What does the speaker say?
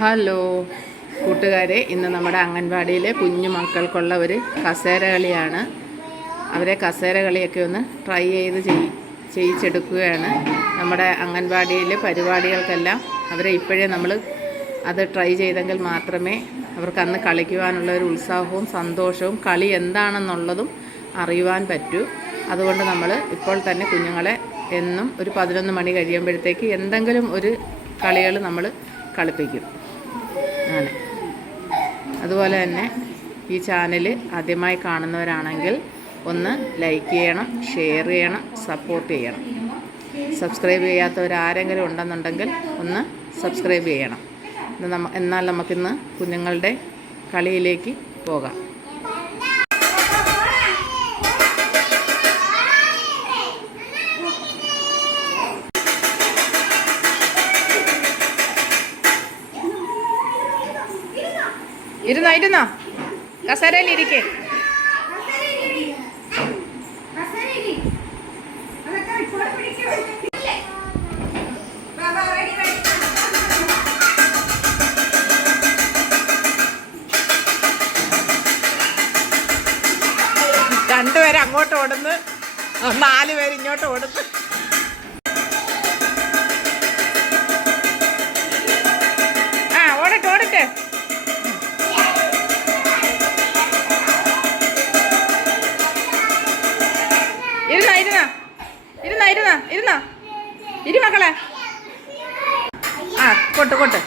Hello കൂട്ടുകാരെ. ഇന്ന് നമ്മുടെ അംഗൻവാടിയിലെ കുഞ്ഞു മക്കൾക്കുള്ള ഒരു കസേര കളിയാണ്. അവരെ കസേര കളിയൊക്കെ ഒന്ന് ട്രൈ ചെയ്ത് ചെയ് ചെയ്യിച്ചെടുക്കുകയാണ്. നമ്മുടെ അംഗൻവാടിയിലെ പരിപാടികൾക്കെല്ലാം അവരെ ഇപ്പോഴേ നമ്മൾ അത് ട്രൈ ചെയ്തെങ്കിൽ മാത്രമേ അവർക്ക് അന്ന് കളിക്കുവാനുള്ള ഒരു ഉത്സാഹവും സന്തോഷവും കളി എന്താണെന്നുള്ളതും അറിയുവാൻ പറ്റൂ. അതുകൊണ്ട് നമ്മൾ ഇപ്പോൾ തന്നെ കുഞ്ഞുങ്ങളെ എന്നും ഒരു പതിനൊന്ന് മണി കഴിയുമ്പോഴത്തേക്ക് എന്തെങ്കിലും ഒരു കളികൾ നമ്മൾ കളിപ്പിക്കും. അങ്ങനെ അതുപോലെ തന്നെ ഈ ചാനൽ ആദ്യമായി കാണുന്നവരാണെങ്കിൽ ഒന്ന് ലൈക്ക് ചെയ്യണം ഷെയർ ചെയ്യണം സപ്പോർട്ട് ചെയ്യണം. സബ്സ്ക്രൈബ് ചെയ്യാത്തവരാരെങ്കിലും ഉണ്ടെന്നുണ്ടെങ്കിൽ ഒന്ന് സബ്സ്ക്രൈബ് ചെയ്യണം. എന്നാൽ നമുക്കിന്ന് കുഞ്ഞുങ്ങളുടെ കളിയിലേക്ക് പോകാം. ഇരുന്നോ ഇരുന്നോ. കസേരയിൽ ഇരിക്കേ രണ്ടുപേര് അങ്ങോട്ട് ഓടുന്നു. നാല് പേര് ഇങ്ങോട്ട് ഓടുന്നു. ഇരുന്നാ ഇരുന്നാ. ഇരുന്നാ ഇരുന്നാ ഇരുന്നാ. ഇരു ആ കൊട്ട് കൊട്ട്.